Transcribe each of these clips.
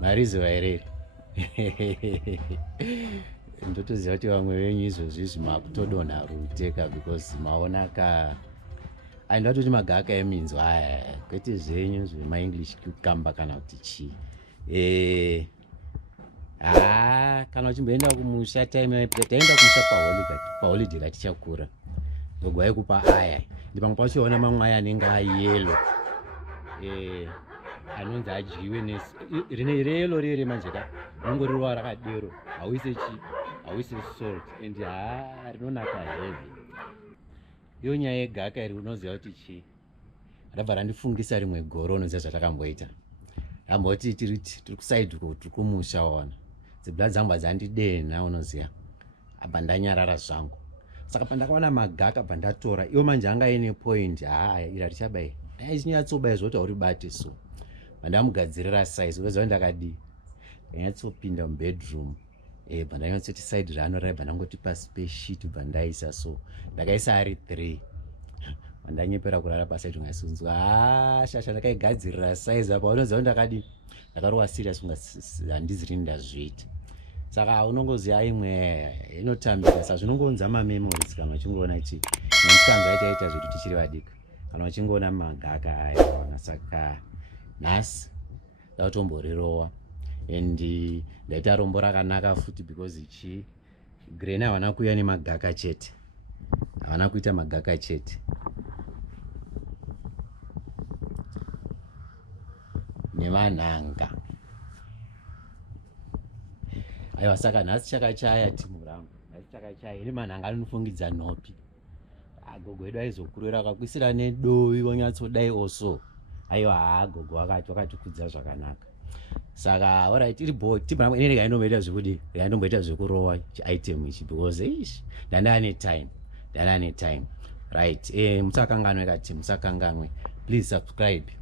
Mariziva here ndotoziva kuti vamwe venyu izvozvizvi makutodonha ruteka because maona ka ainda toti magaka eminzwa aya kwete zvenyu zvemaenglish cucumber kana kuti chii. Kana uchimboenda kumusha taenda kumusha paholiday katichakura ndogwai kupa aya ndipamwe pachiona mamwe aya anenge ayelo anonzi adyiwe rine reyelo riri manje ka rinongori ruva rakadero hauise salt and rinonaka heavy. Iyo nyaya yegaka iri unoziva kuti chii rabva randifungisa rimwe goro unoziva zvatakamboita amboti tiri kusaidi tiri kumusha wana dzibla dzangu dzandidenha unoziva abva ndanyarara zvangu saka pandakaona magaka abva ndatora iwo manje anga ine point ira richabai dai chinyatsobai zvoti hauribate so pandamugadzirira size ukaziva ndakadii ndanyatsopinda mubedroom bva ndanyatsoti side raanorai bva ndangotipa space sheet bva ndaisa so ndakaisa ari 3 vandanyepera kurara pasaidi ungasunzwa shasha ndakaigadzirira size apa unoziva ndakadii ndakarowa serious handiziri ndazviita saka unongoziva imwe inotambika sazvinongounza mamemories kana uchingoona chi nesikanzwa aitaita zvedu tichiri vadika kana uchingoona magaka aya saka nhasi ndautomborirowa and ndaita rombo rakanaka futi because ichi grain havana kuuya nemagaka chete havana kuita magaka chete nemanhanga aiwa saka nhasi chakachaya timu rangu nhasi chakachaya ine manhanga anonofungidza nhopi gogo edu aizokurera akakwisira nedovi wanyatsodai oso aiwa gogo wakatikudza zvakanaka saka alright iri board timu rangu ine rikaindomboita zvekudi rikaindomboita zvekurowa chiitem ichi because ndandane time right musakanganwe kati musakanganwe please subscribe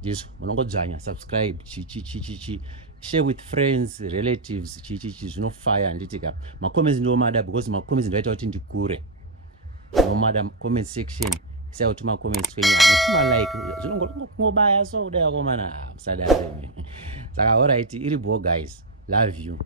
ndizvo munongodzvanya subscribe chichichichichi share with friends relatives chichichi zvinofaya handitika macomments ndomada because macomments ndoita kuti ndikure nomada comment section sai kuti macomments kwenyu anotuma like zvinongobaya so kudai komana musadare saka alright iri bo guys love you.